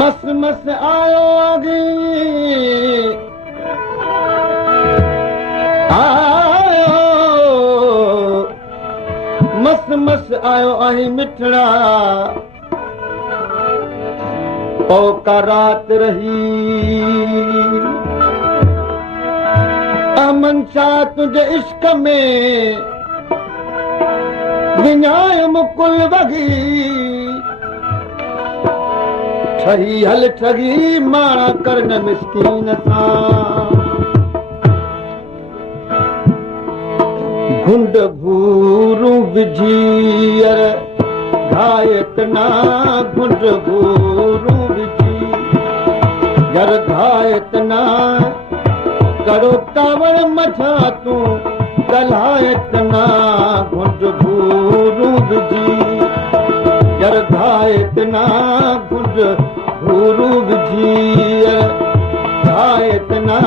मस मस आयो आगी आयो मस मस आयो आई मिठड़ा पौका रात रही अमन शाह तुझे इश्क में विञायम कुल वगी ठही हल ठगी माणा करन मिस्कीन सां गुंड भूरू विझी घायत ना गुंड भूरू विझी घायत ना करो कावड़ मछा तूं गलायत ना गुंड भूरू विझी घायत ना गुंड भूरू विझी घायत ना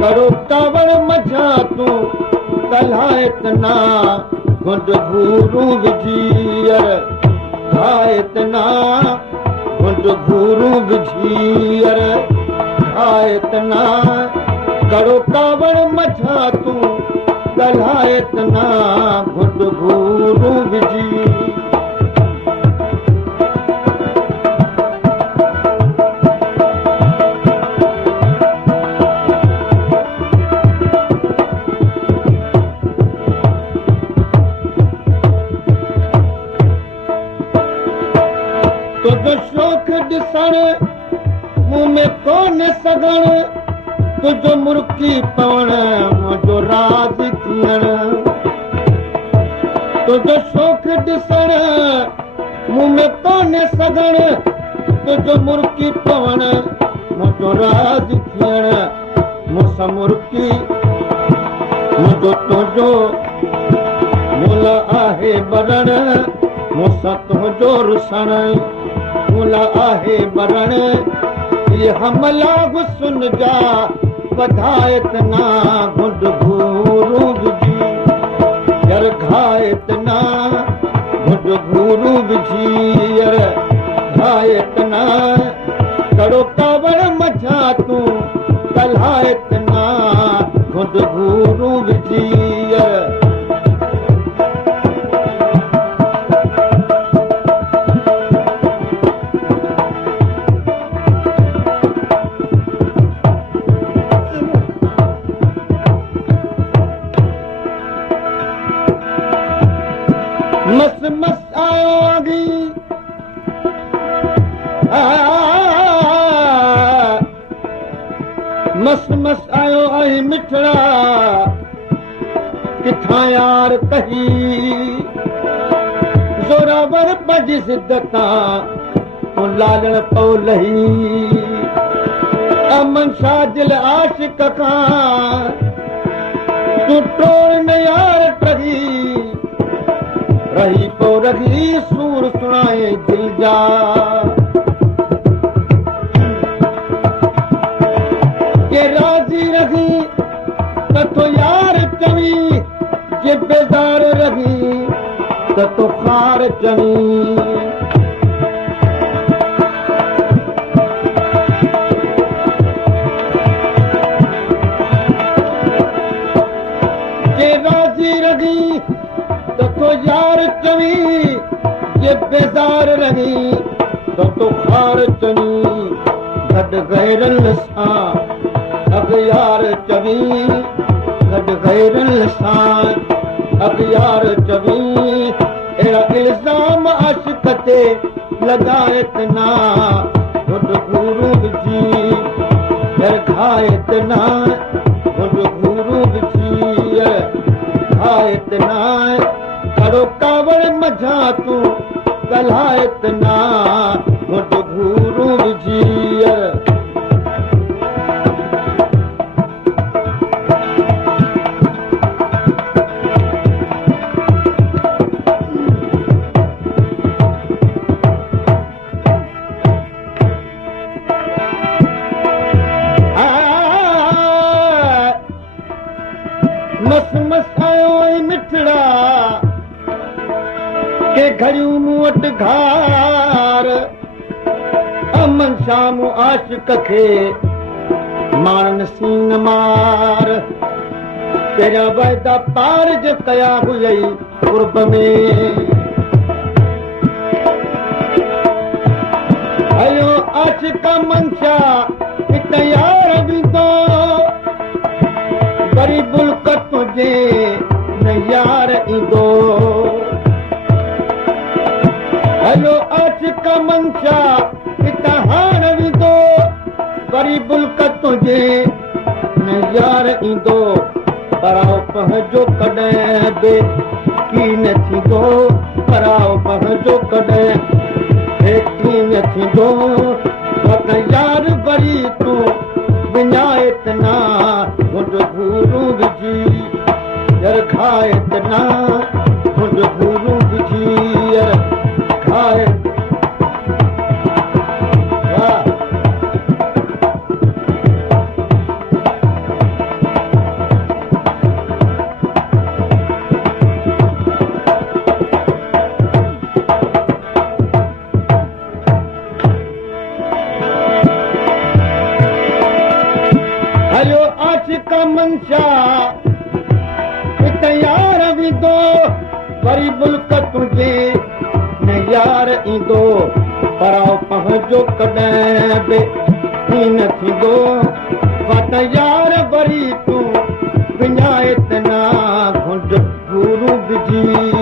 करो कावड़ मछा तूं गलायत ना गुंड भूरू विझी घायत ना गुंड भूरू विझी घायत ना करो कावड़ मछा तूं गलायत ना गुंड भूरू विझी शौक़ ॾिसण मूं में कोन सघण तुंहिंजो मुर्की पवण मुंहिंजो राज़ थियण तुंहिंजो शौक़ ॾिसण मूं में कोन सघण तुंहिंजो मुर्की पवण मुंहिंजो राज़ थियण मूंसां मुर्की मुंहिंजो तुंहिंजो मुल आहे बरण मूंसां तुंहिंजो रुसण मुला आहे बरण ये हमला हुस्न जा वधायत ना गुंड भूरू विझी घायत ना गुंड भूरू विझी घायत ना करो कावड़ मछा तूं गलायत ना गुंड भूरू विझी मस मस आयो आगी मस मस आयो आई मिठड़ा किथां यार कही ज़ोरावर भॼ सिद्धतां तूं लालण पौ लही अमन शाह दिल आशिक खां तूं टोड़ न यार टही रही पो रही सूर सुनाए दिल जा के राजी रही तो यार चवी के बेजार रही तो खार चवी के राजी रही तो यार चवी ये बेजार रही तो खार चवी गड गैरल सां अब यार चवी गड गैरल सां अब यार चवी अहिड़ा इल्ज़ाम आशिक़ ते लॻायत ना गुंड भूरू विझी घायत ना गुंड भूरू विझी घायत ना करो कावड़ मझा तूं गलायत ना गुंड भूरू विझी मसायो मिठड़ा के घड़ियूं मूं वटि घार अमन शाम आशिक खे मारन सीन मार पहिरियां वाइदा पार जे कया हुई कुर्ब में हलो आशिक मंशा तयार ॾींदो वरी बुल्क तुंहिंजे न यार ईंदो हलो आशिक मंशा हार वींदो वरी बुल्क तुंहिंजे न यार ईंदो पराओ पंहिंजो कॾहिं बि की न थींदो पराओ पंहिंजो कॾहिं की न थींदो यार वरी तूं विञाए त ना मुंहिंजो भूरूं विझी यार खाए त ना मुंहिंजो भूरूं विझी यार खाए मंशा तयार वींदो वरी बुल्क तुंहिंजे न यार ईंदो पराओ पंहिंजो कॾहिं बि न थींदो यार वरी तूं विञाए त ना घुंड गुरू विझी